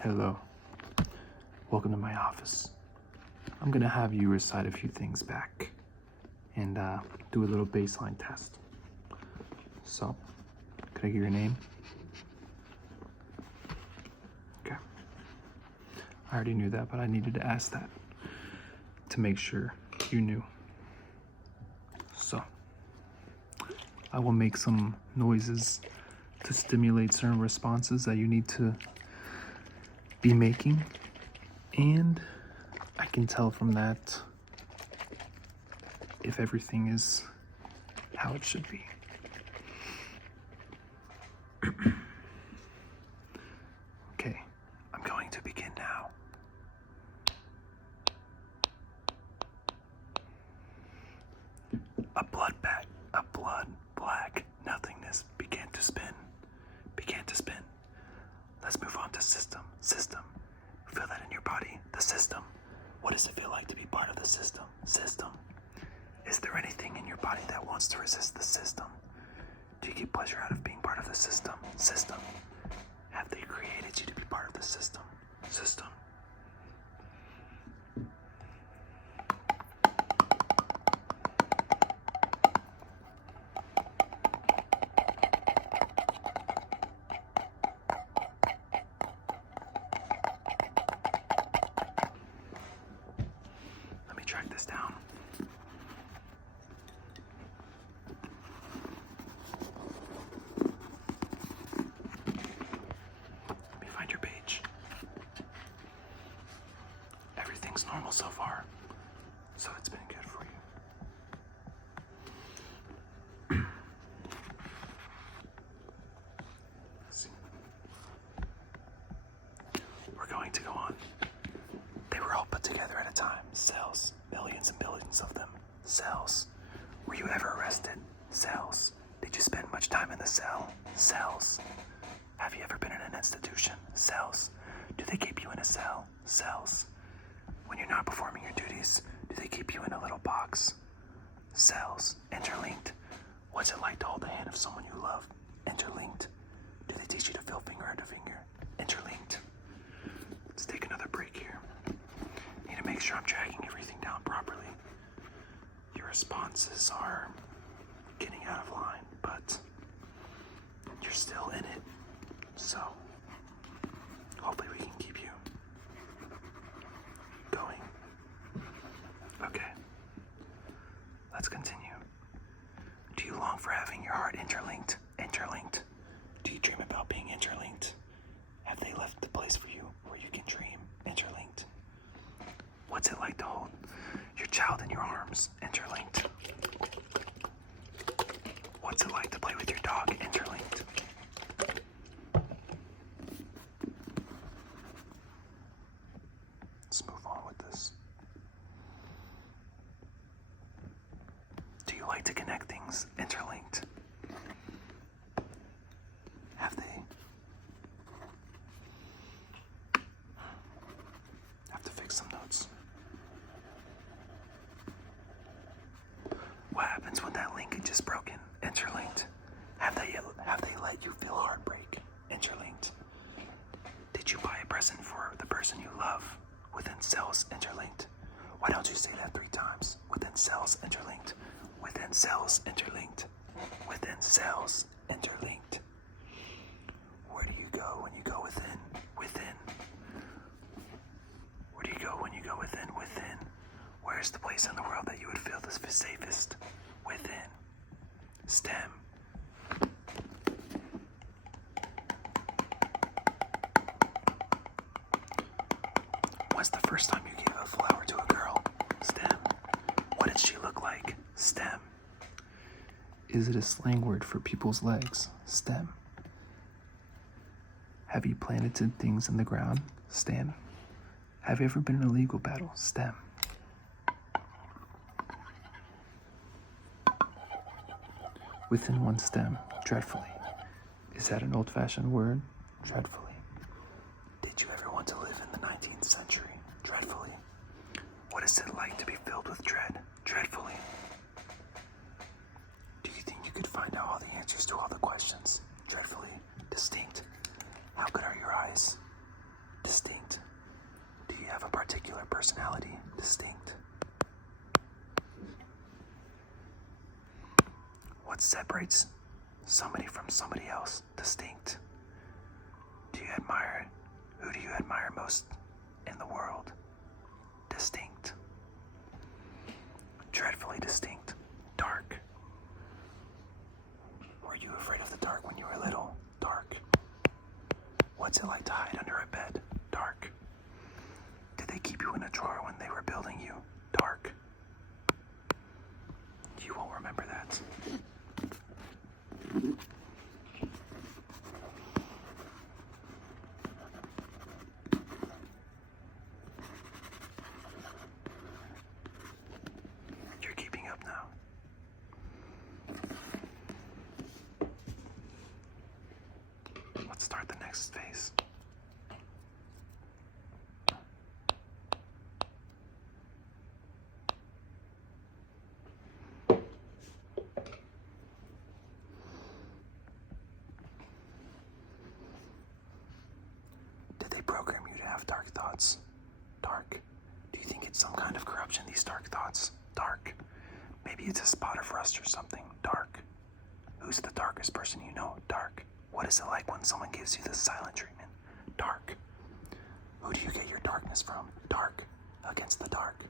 Hello. Welcome to my office. I'm gonna have you recite a few things back and do a little baseline test. So, could I get your name? Okay. I already knew that, but I needed to ask that to make sure you knew. So, I will make some noises to stimulate certain responses that you need to be making, and I can tell from that if everything is how it should be. Okay, I'm going to begin now. A blood black nothingness began to spin. Let's move on to system. Feel that in your body. The system. What does it feel like to be part of the system? Is there anything in your body that wants to resist the system? Do you get pleasure out of being part of the system? Have they created you to be part of the system? Let me track this down. Let me find your page. Everything's normal so far, so it's been good for you. Let's see. We're going to go on. They were all put together at a time. Cells. Millions and billions of them. Cells. Were you ever arrested? Cells. Did you spend much time in the cell? Cells. Have you ever been in an institution? Cells. Do they keep you in a cell? Cells. When you're not performing your duties, do they keep you in a little box? Cells. Interlinked. What's it like to hold the hand of someone you love? Interlinked. Do they teach you to feel finger to finger? Interlinked. Let's take another break here. Need to make sure I'm tracking everything down properly. Your responses are getting out of line, but you're still in it. So, hopefully we can keep you going. Okay, let's continue. Do you long for having your heart interlinked? Do you dream about being interlinked? Have they left the place for you where you can dream? Interlinked. What's it like to hold your child in your arms? Interlinked. What's it like to play with your dog? Interlinked. Let's move on with this. Do you like to connect things? Interlinked. Have they? Have to fix some notes. What happens when that linkage is broken? Interlinked. Have they let you feel heartbreak? Interlinked. Did you buy a present for the person you love? Within cells. Interlinked. Why don't you say that 3 times? Within cells. Interlinked. Within cells. Interlinked. Within cells. Interlinked. Where do you go when you go within? Where do you go when you go within? Where's the place in the world that you would feel the safest? Within. STEM. When's the first time you gave a flower to a girl? STEM. What did she look like? STEM. Is it a slang word for people's legs? STEM. Have you planted things in the ground? STEM. Have you ever been in a legal battle? STEM. Within one stem. Dreadfully. Is that an old-fashioned word? Dreadfully. Did you ever want to live in the 19th century? Dreadfully. What is it like to be filled with dread? Dreadfully. Do you think you could find out all the answers to all the questions? Dreadfully. Distinct. How good are your eyes? Distinct. Do you have a particular personality? Distinct. What separates somebody from somebody else? Distinct. Who do you admire most in the world? Distinct. Dreadfully distinct. Dark. Were you afraid of the dark when you were little? Dark. What's it like to hide under a bed? Dark. Did they keep you in a drawer when they were building you? Dark. You won't remember that. You're keeping up now. Let's start the next phase. Did they program you to have dark thoughts? Dark. Do you think it's some kind of corruption, these dark thoughts? Dark. Maybe it's a spot of rust or something. Dark. Who's the darkest person you know? Dark. What is it like when someone gives you the silent treatment? Dark. Who do you get your darkness from? Dark. Against the dark.